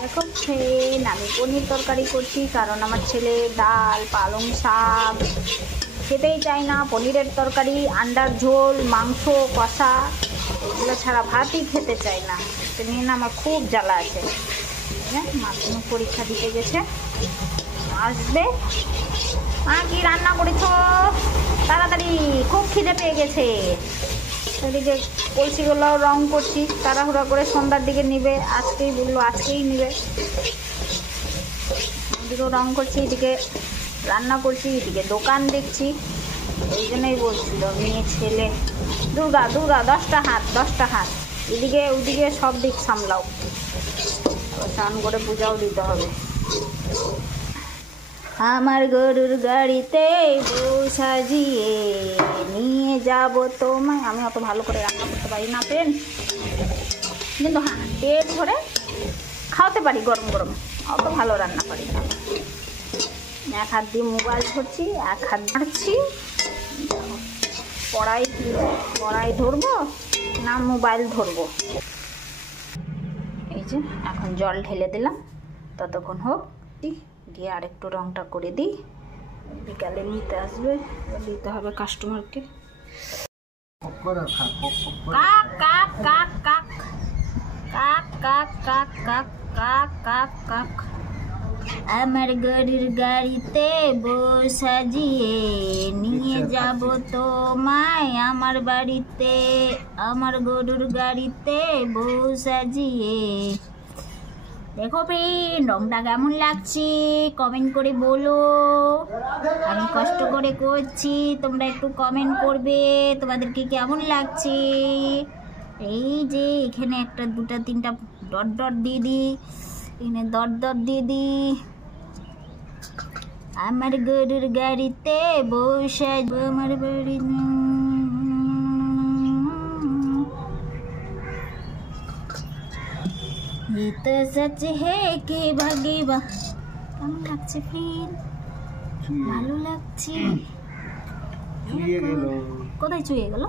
দেখো ফ্রেন্ড, আমি পনির তরকারি করছি কারণ আমার ছেলে ডাল পালং শাক খেতেই চায় না। পনিরের তরকারি, আন্ডার ঝোল, মাংস কষা এগুলো ছাড়া ভাতই খেতে চায় না। এটা নিয়ে না আমার খুব জ্বালা আছে। হ্যাঁ, মাধ্যমিক পরীক্ষা দিতে গেছে, আসবে। মা কি রান্না করেছো? তাড়াতাড়ি, খুব খিদে পেয়ে গেছে। এদিকে কলসিগুলো রং করছি, তাড়াহুড়া করে সন্ধ্যার দিকে নিবে। আজকেই বললো আজকেই নিবে। এদিকেও রং করছি, এদিকে রান্না করছি, এদিকে দোকান দেখছি। এই জন্যই বলছিল মেয়ে ছেলে দুর্গা দুর্গা 10টা হাত 10টা হাত, এদিকে ওদিকে সব দিক সামলাও। স্নান করে পূজাও দিতে হবে। আমার গরুর গাড়িতে বউ সাজিয়ে নিয়ে যাব তোমায়। আমি অত ভালো করে রান্না করতে পারি না ফ্রেন্ড, কিন্তু হ্যাঁ পেট ভরে খাওয়াতে পারি গরম গরম। অত ভালো রান্না পারি না। এক হাত দিয়ে মোবাইল ধরছি, এক হাত ধরছি। পড়াই ধরবো না মোবাইল ধরবো? এই যে এখন জল ঢেলে দিলাম, ততক্ষণ হোক, দিয়ে আরেকটু রংটা করে দিই। বিকালে নিতে আসবে, দিতে হবে কাস্টমারকে। কাক কাক কাক কাক কাক কাক কাক কাক কাক কাক কাক। আমার গরুর গাড়িতে বউ সাজিয়ে নিয়ে যাব তোমায় আমার বাড়িতে। আমার গরুর গাড়িতে বউ সাজিয়ে। দেখো ফ্রেন্ড, রংটা কেমন লাগছে কমেন্ট করে বলো। আমি কষ্ট করে করছি, তোমরা একটু কমেন্ট করবে তোমাদেরকে কেমন লাগছে। এই যে এখানে একটা দুটা তিনটা ডট ডট দিয়ে দিই, এখানে ডট ডট দিয়ে দিই। আমার গরুর গাড়িতে বসে আমার বাড়ি। ये तो सच है कि भागीबा। কেমন লাগছে ফ্রেন্ড? ভালো লাগছে। কোথায় চুয়ে গেল?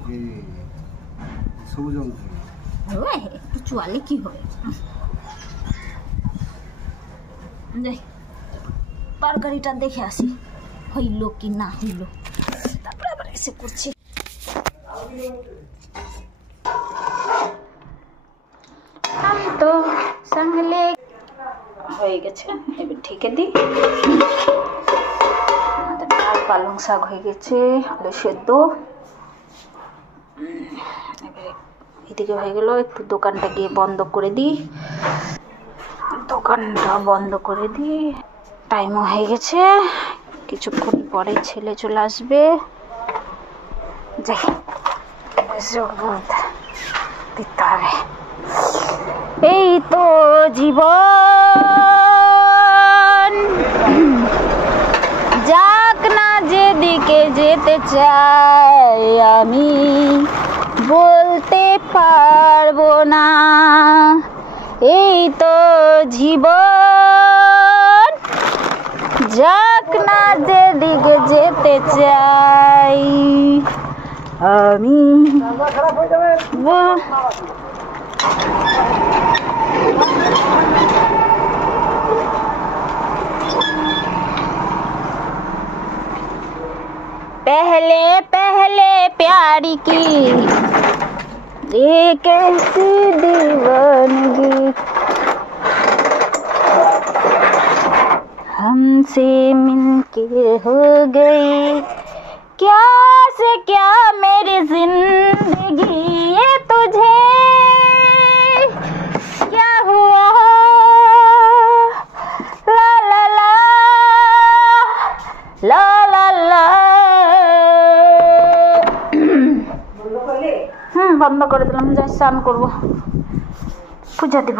একটু চুয়ালে কি হয়? যাই তরকারিটা দেখে আসি হইল কি না হইল, তারপরে আবার এসে করছি। তো সামলে হয়ে গেছে, এবার ঢেকে দিই। আমাদের ডাল পালং শাক হয়ে গেছে, আলু সেদ্ধ। এবারে এদিকে হয়ে গেল, একটু দোকানটা গিয়ে বন্ধ করে দিই। দোকানটা বন্ধ করে দিই, টাইমও হয়ে গেছে। কিছুক্ষণ পরে ছেলে চলে আসবে। যাই দিতে হবে। এই তো জীবন, যাক না যেদিকে যেতে চাই আমি বলতে পারবো না। এই তো জীবন, যাক না যেদিকে যেতে চাই আমি। पहले पहले प्यार की ये कैसी दीवानगी, हमसे मिलके हो गई क्या से क्या मेरी जिंदगी। ये तुझे क्या हुआ? ला ला ला ला ला ला। বন্ধ করে দিলাম, যাই স্নান করবো, পূজা দিব।